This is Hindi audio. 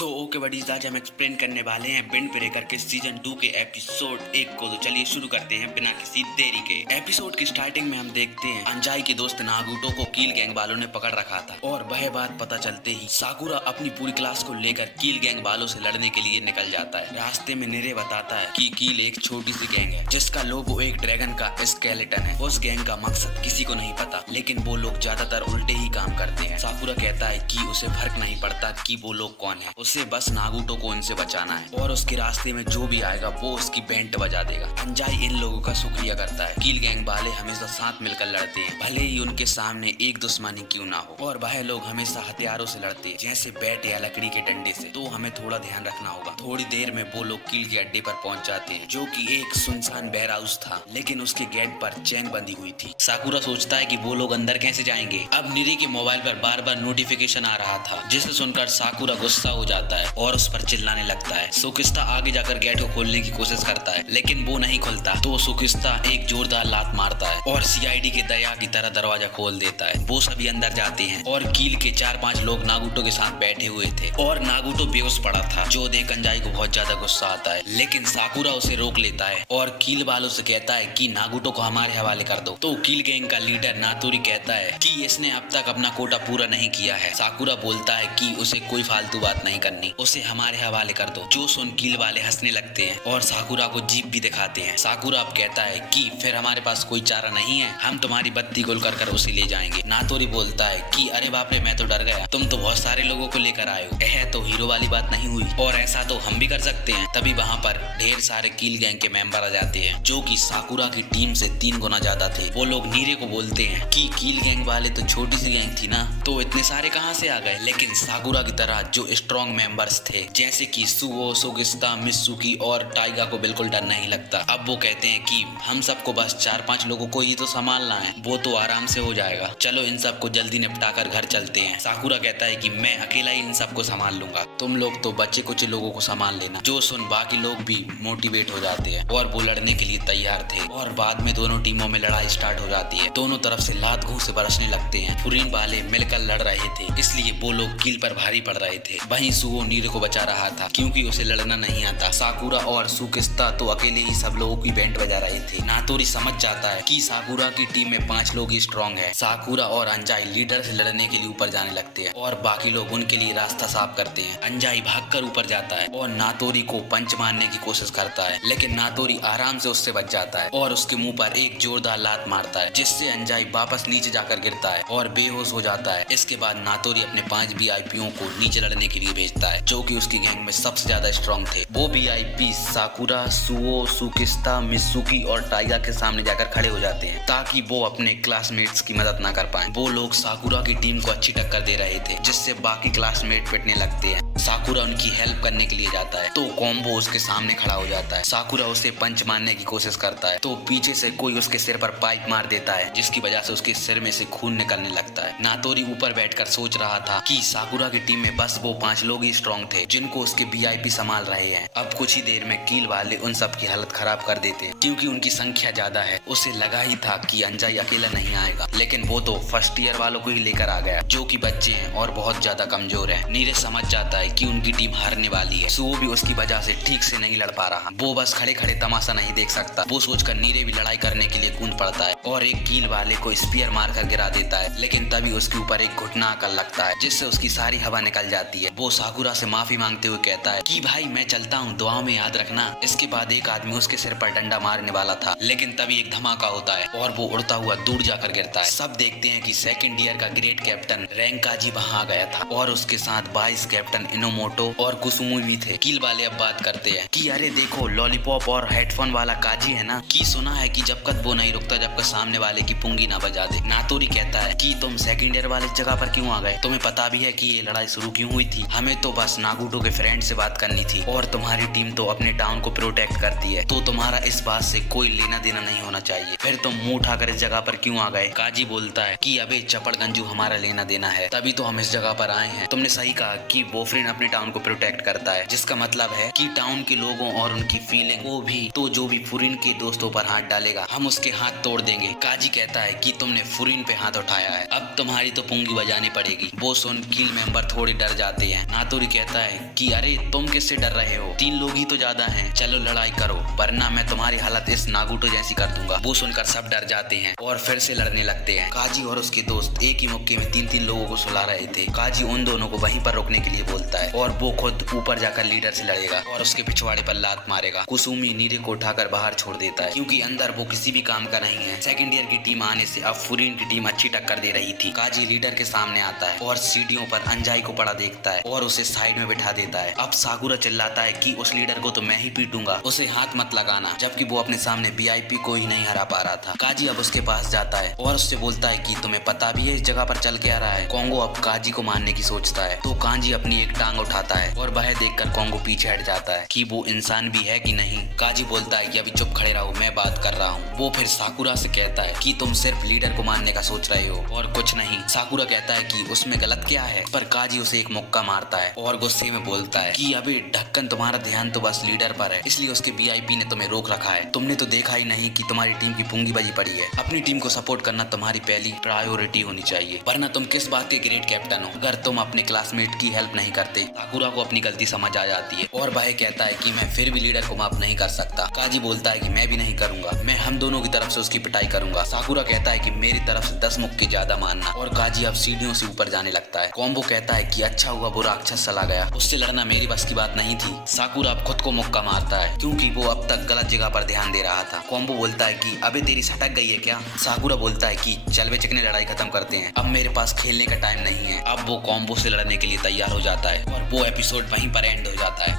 ओके बडीज, आज हम एक्सप्लेन करने वाले हैं विंड ब्रेकर के सीजन 2 के एपिसोड 1 को। तो चलिए शुरू करते हैं बिना किसी देरी के। एपिसोड की स्टार्टिंग में हम देखते हैं अंजाई के दोस्त नागुटो को कील गैंग वालों ने पकड़ रखा था और वह बात पता चलते ही साकुरा अपनी पूरी क्लास को लेकर कील गैंग वालों से लड़ने के लिए निकल जाता है। रास्ते में निरे बताता है कि कील एक छोटी सी गैंग है जिसका लोगो एक ड्रैगन का स्केलेटन है। उस गैंग का मकसद किसी को नहीं पता, लेकिन वो लोग ज्यादातर उल्टे ही काम करते हैं। साकुरा कहता है कि उसे फर्क नहीं पड़ता कि वो लोग कौन है, उसे बस नागुटो को इनसे बचाना है और उसके रास्ते में जो भी आएगा वो उसकी बैंड बजा देगा। अंजाई इन लोगों का शुक्रिया करता है। कील गैंग वाले हमेशा साथ मिलकर लड़ते हैं, भले ही उनके सामने एक दुश्मनी क्यों ना हो, और वह लोग हमेशा हथियारों से लड़ते हैं जैसे बैट या लकड़ी के डंडे से। तो हमें थोड़ा ध्यान रखना होगा। थोड़ी देर में वो लोग कील के अड्डे पर पहुंच जाते हैं जो कि एक सुनसान वेयर हाउस था, लेकिन उसके गेट पर चैन बंधी हुई थी। साकुरा सोचता है कि वो लोग अंदर कैसे जाएंगे। अब निरी के मोबाइल पर बार बार नोटिफिकेशन आ रहा था जिसे सुनकर साकुरा गुस्सा हो जाता है और उस पर चिल्लाने लगता है। सुकिस्ता आगे जाकर गेट को खोलने की कोशिश करता है लेकिन वो नहीं खुलता, तो सुकिस्ता एक जोरदार लात मारता है और सीआईडी के दया की तरह दरवाजा खोल देता है। वो सभी अंदर जाते हैं और कील के 4-5 लोग नागुटो के साथ बैठे हुए थे और नागुटो बेहोश पड़ा था, जो देख अंजाई को बहुत ज्यादा गुस्सा आता है। लेकिन साकुरा उसे रोक लेता है और कील वालों से कहता है कि नागुटो को हमारे हवाले कर दो। तो कील गैंग का लीडर नातोरी कहता है कि इसने अब तक अपना कोटा पूरा नहीं किया है। साकुरा बोलता है कि उसे कोई फालतू बात नहीं करनी, उसे हमारे हवाले कर दो। जो सुन कील वाले हंसने लगते हैं और साकुरा को जीप भी दिखाते हैं। साकुरा अब कहता है कि फिर हमारे पास कोई चारा नहीं है, हम तुम्हारी बत्ती गुल कर उसे ले जाएंगे। नातोरी बोलता है कि अरे बाप रे, मैं तो डर गया, तुम तो बहुत सारे लोगों को लेकर आए हो, यह तो हीरो वाली बात नहीं हुई और ऐसा तो हम भी कर सकते हैं। तभी वहाँ पर ढेर सारे कील गैंग के मेंबर आ जाते हैं जो कि साकुरा की टीम से 3 गुना ज्यादा थे। वो लोग नीरे को बोलते हैं कि कील गैंग वाले तो छोटी सी गैंग थी ना, तो इतने सारे कहाँ से आ गए। लेकिन साकुरा की तरह जो स्ट्रॉन्ग मेंबर्स थे जैसे कि सुओ, सुगिस्ता, मित्सुकी और टाइगा को बिल्कुल डर नहीं लगता। अब वो कहते हैं कि हम सबको बस 4-5 लोगों को ही तो संभालना है, वो तो आराम से हो जाएगा, चलो इन सबको जल्दी निपटा कर घर चलते हैं। साकुरा कहता है कि मैं अकेला ही इन सबको संभाल लूंगा, तुम लोग तो बच्चे कुछ लोगों को संभाल लेना। जो सुन बाकी लोग भी मोटिवेट हो जाते हैं और वो लड़ने के लिए तैयार थे और बाद में दोनों टीमों में लड़ाई स्टार्ट हो जाती है। दोनों तरफ से लात घूंसे बरसने लगते हैं। फुरीन वाले मिलकर लड़ रहे थे इसलिए वो लोग कील पर भारी पड़ रहे थे। वहीं सुओ नीरे को बचा रहा था क्योंकि उसे लड़ना नहीं आता। साकुरा और सुकिस्ता तो अकेले ही सब लोगों की बैंड बजा रहे थे। नातोरी समझ जाता है कि साकुरा की टीम में 5 लोग ही स्ट्रॉन्ग है। साकुरा और अंजाई लीडर से लड़ने के लिए ऊपर जाने लगते हैं और बाकी लोग उनके लिए रास्ता साफ करते हैं। अंजाई भागकर ऊपर जाता है और नातोरी को पंच मारने की कोशिश करता है, लेकिन नातोरी आराम से उससे बच जाता है और उसके मुंह पर एक जोरदार लात मारता है जिससे अंजाई वापस नीचे जाकर गिरता है और बेहोश हो जाता है। इसके बाद नातोरी अपने 5 वीआईपीओ को नीचे लड़ने के लिए भेजता है जो कि उसकी गैंग में सबसे ज्यादा स्ट्रॉन्ग थे। वो वीआईपी साकुरा, सुओ, सुकिस्ता, मित्सुकी और टाइगा के सामने जाकर खड़े हो जाते हैं ताकि वो अपने क्लासमेट्स की मदद ना कर पाए। वो लोग साकुरा की टीम को अच्छी टक्कर दे रहे थे जिससे बाकी क्लासमेट पिटने लगते हैं। साकुरा उनकी हेल्प करने के लिए जाता है तो कॉम्बो उसके सामने खड़ा हो जाता है। साकुरा उसे पंच मारने की कोशिश करता है तो पीछे से कोई उसके सिर पर पाइप मार देता है जिसकी वजह से उसके सिर में से खून निकलने लगता है। नातोरी ऊपर बैठकर सोच रहा था कि साकुरा की टीम में बस वो 5 लोग ही स्ट्रॉन्ग थे जिनको उसके वीआईपी संभाल रहे हैं। अब कुछ ही देर में कील वाले उन सब की हालत खराब कर देते हैं क्योंकि उनकी संख्या ज्यादा है। उसे लगा ही था कि अंजाई अकेला नहीं आएगा, लेकिन वो तो फर्स्ट ईयर वालों को ही लेकर आ गया जो कि बच्चे हैं और बहुत ज्यादा कमजोर है। नीरज समझ जाता है कि उनकी टीम हारने वाली है। सुओ भी उसकी वजह से ठीक से नहीं लड़ पा रहा, वो बस खड़े खड़े तमाशा नहीं देख सकता। वो सोचकर नीरे भी लड़ाई करने के लिए कूद पड़ता है और एक कील वाले को स्पीयर मारकर गिरा देता है, लेकिन तभी उसके ऊपर एक घुटना आकर लगता है जिससे उसकी सारी हवा निकल जाती है। वो साकुरा से माफी मांगते हुए कहता है कि भाई मैं चलता हूँ, दुआओं में याद रखना। इसके बाद एक आदमी उसके सिर पर डंडा मारने वाला था, लेकिन तभी एक धमाका होता है और वो उड़ता हुआ दूर जाकर गिरता है। सब देखते हैं कि सेकंड ईयर का ग्रेट कैप्टन रैंकाजी वहाँ आ गया था और उसके साथ 22 कैप्टन इनोमोटो और कुसुमु भी थे। कील वाले अब बात करते हैं कि अरे देखो, लॉलीपॉप और हेडफोन वाला काजी है ना, कि सुना है कि जब तक वो नहीं रुकता जब तक सामने वाले की पुंगी ना बजा दे। नातोरी कहता है कि तुम सेकंड ईयर वाले जगह पर क्यों आ गए, तुम्हें पता भी है कि ये लड़ाई शुरू क्यों हुई थी। हमें तो बस नागुटो के फ्रेंड से बात करनी थी और तुम्हारी टीम तो अपने टाउन को प्रोटेक्ट करती है, तो तुम्हारा इस बात से कोई लेना देना नहीं होना चाहिए, फिर तुम मुंह उठाकर इस जगह पर क्यों आ गए। काजी बोलता है कि अबे चपड़ गंजू, हमारा लेना देना है, तभी तो हम इस जगह पर आए हैं। तुमने सही कहा कि बोफरिन अपने टाउन को प्रोटेक्ट करता है, जिसका मतलब है कि टाउन के लोगों और उनकी फीलिंग को भी तो जो भी फुरिन के दोस्तों पर हाथ डालेगा हम उसके हाथ तोड़ देंगे। काजी कहता है कि तुमने फुरिन पे हाथ उठाया है, अब तुम्हारी तो पुंगी बजानी पड़ेगी। वो सुन कील मेंबर थोड़े डर जाते हैं। नातोरी कहता है कि अरे तुम किससे डर रहे हो, 3 लोग ही तो ज्यादा हैं, चलो लड़ाई करो वरना मैं तुम्हारी हालत इस नागुटो जैसी कर दूंगा। वो सुनकर सब डर जाते हैं और फिर से लड़ने लगते हैं। काजी और उसके दोस्त एक ही मौके में 3-3 लोगों को सुला रहे थे। काजी उन दोनों को वहीं पर रोकने के लिए बोलता है और वो खुद ऊपर जाकर लीडर से लड़ेगा और उसके पिछवाड़े पर लात मारेगा। कुसुमी नीरे को उठाकर बाहर छोड़ देता है क्योंकि अंदर वो किसी भी काम का नहीं है। सेकंड ईयर की टीम आने से अब फुरिन की टीम अच्छी टक्कर दे रही थी। काजी लीडर के सामने आता है और सीढ़ियों पर अंजाई को पड़ा देखता है और उसे साइड में बिठा देता है। अब साकुरा चिल्लाता है कि उस लीडर को तो मैं ही पीटूंगा, उसे हाथ मत लगाना, जबकि वो अपने सामने वीआईपी को ही नहीं हरा पा रहा था। काजी अब उसके पास जाता है और उससे बोलता है कि तुम्हें पता भी है इस जगह पर चल के आ रहा है। कोंगो अब काजी को मारने की सोचता है तो काजी अपनी एक टांग उठाता है और वह देखकर कोंगो पीछे हट जाता है कि वो इंसान भी है कि नहीं। काजी बोलता है कि अभी चुप खड़े रहो, मैं बात कर रहा हूँ। वो फिर साकुरा से कहता है कि तुम सिर्फ लीडर को मारने का सोच रहे हो और कुछ नहीं। साकुरा कहता है कि उसमें गलत क्या है, पर काजी उसे एक मुक्का मारता है और गुस्से में बोलता है कि अबे ढक्कन, तुम्हारा ध्यान तो बस लीडर पर है, इसलिए उसके वीआईपी ने तुम्हें रोक रखा है। तुमने तो देखा ही नहीं कि तुम्हारी टीम की पुंगी बजी पड़ी है। अपनी टीम को सपोर्ट करना तुम्हारी पहली प्रायोरिटी होनी चाहिए, वरना तुम किस बात के ग्रेट कैप्टन हो अगर तुम अपने क्लासमेट की हेल्प नहीं करते। साकुरा को अपनी गलती समझ आ जाती है और वह कहता है कि मैं फिर भी लीडर को माफ नहीं कर सकता। काजी बोलता है कि मैं भी नहीं करूंगा, मैं हम दोनों की तरफ से उसकी पिटाई करूंगा। साकुरा कहता है कि मेरी तरफ से 10 मुक्के ज्यादा मारना और काजी अब सीढ़ियों से ऊपर जाने लगता है। कॉम्बो कहता है कि अच्छा हुआ वो राक्षस चला गया, उससे लड़ना मेरी बस की बात नहीं थी। साकुरा अब खुद को मुक्का मारता है क्योंकि वो अब तक गलत जगह पर ध्यान दे रहा था। कॉम्बो बोलता है कि अबे तेरी सटक गई है क्या। साकुरा बोलता है कि चल बे चिकने, लड़ाई खत्म करते हैं, अब मेरे पास खेलने का टाइम नहीं है। अब वो कॉम्बो से लड़ने के लिए तैयार हो जाता है और वो एपिसोड वहीं पर एंड हो जाता है।